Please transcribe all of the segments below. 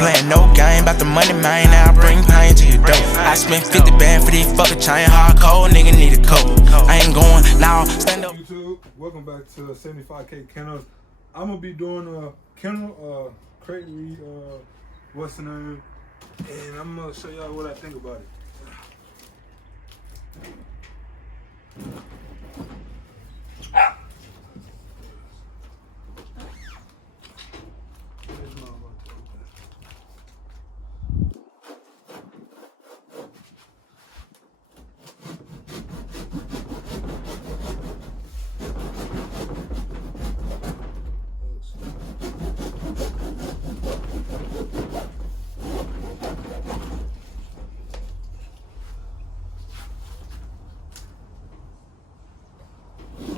playing no game about the money, man. Now I bring pain to your door. I spent 50 band for these fucking chain, hardcore, nigga need a coat. I ain't going now. Stand up. YouTube, welcome back to 75K Kennels. I'm gonna be doing a kennel crate read, what's the name, and I'm gonna show y'all what I think about it.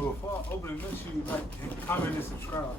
Before I open it, make sure you like, and comment, and subscribe.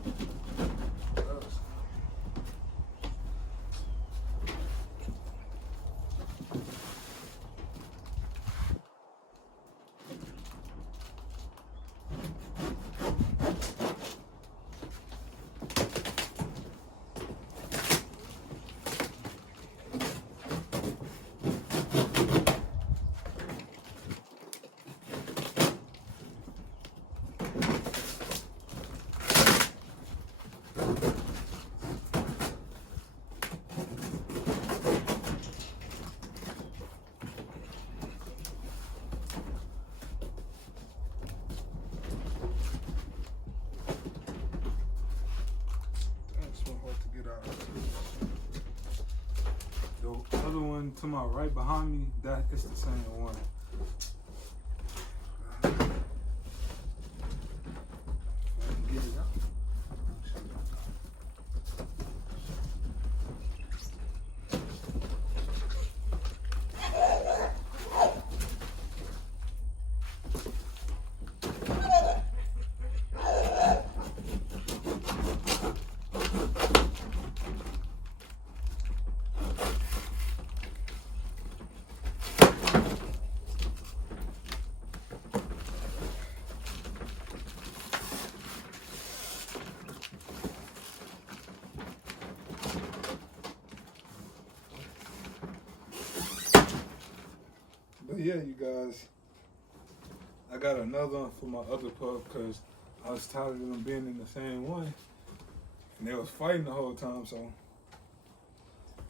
The other one to my right behind me, that is the same one. Get it out. But yeah, you guys, I got another one for my other pup because I was tired of them being in the same one. And they was fighting the whole time, so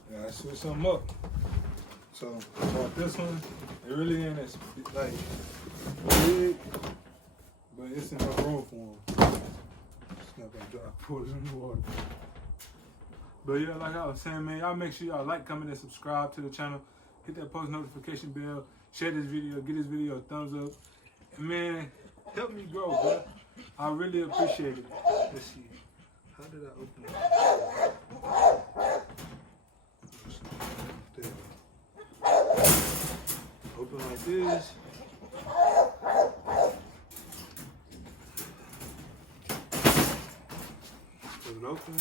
yeah, I switched something up. So I bought this one. It really ain't as like big, but it's enough room for them. Just not gonna dry, pour it in the water. But yeah, like I was saying, man, y'all make sure y'all like, comment, and subscribe to the channel. Hit that post notification bell. Share this video. Give this video a thumbs up. And man, help me grow, bro. I really appreciate it. Let's see. How did I open it? There. Open like this. Put it open.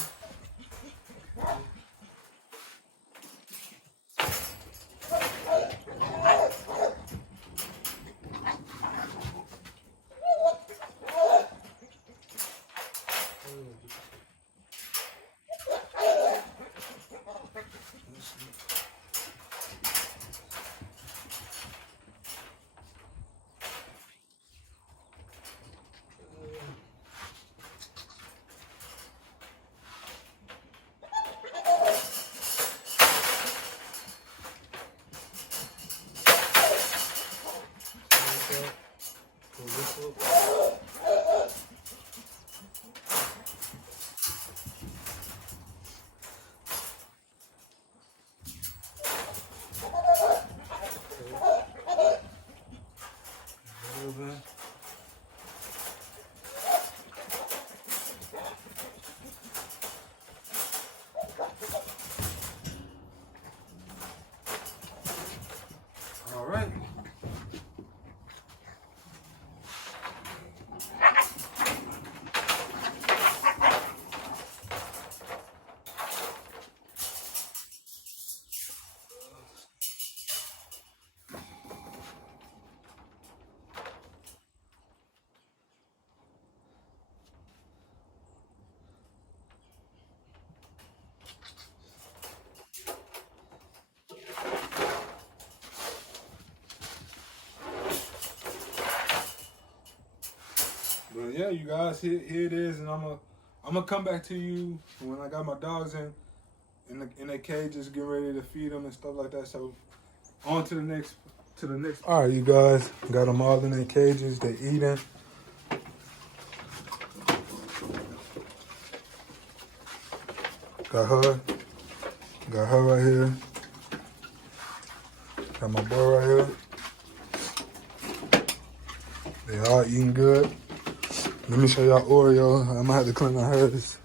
But yeah, you guys, here it is, and I'm gonna come back to you when I got my dogs in their cages, getting ready to feed them and stuff like that. So on to the next. All right, you guys, got them all in their cages. They eating. Got her right here. Got my boy right here. They all eating good. Let me show y'all Oreo. I'm gonna have to clean my hers.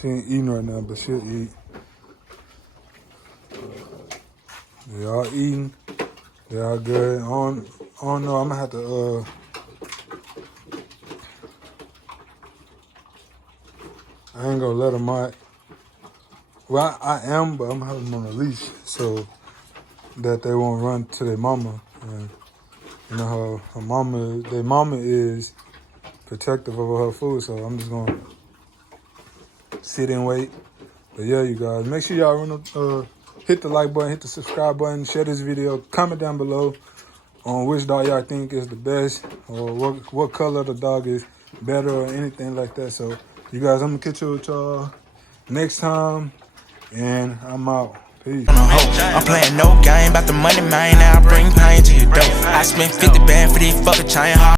She ain't eating right now, but she'll eat. They all eating. They all good. I don't know. I'm gonna have to. I ain't gonna let them out. Well, I am, but I'm gonna have them on a leash so that they won't run to their mama. And you know her mama. Their mama is protective over her food, so I'm just gonna sit and wait. But yeah, you guys, make sure y'all hit the like button, hit the subscribe button, share this video, comment down below on which dog y'all think is the best, or what color the dog is better, or anything like that. So you guys, I'm gonna catch you with y'all next time, and I'm out. Peace. I'm playing no game about the money, man. Now I bring pain to your door. I spent 50 band for these fucking chain hard.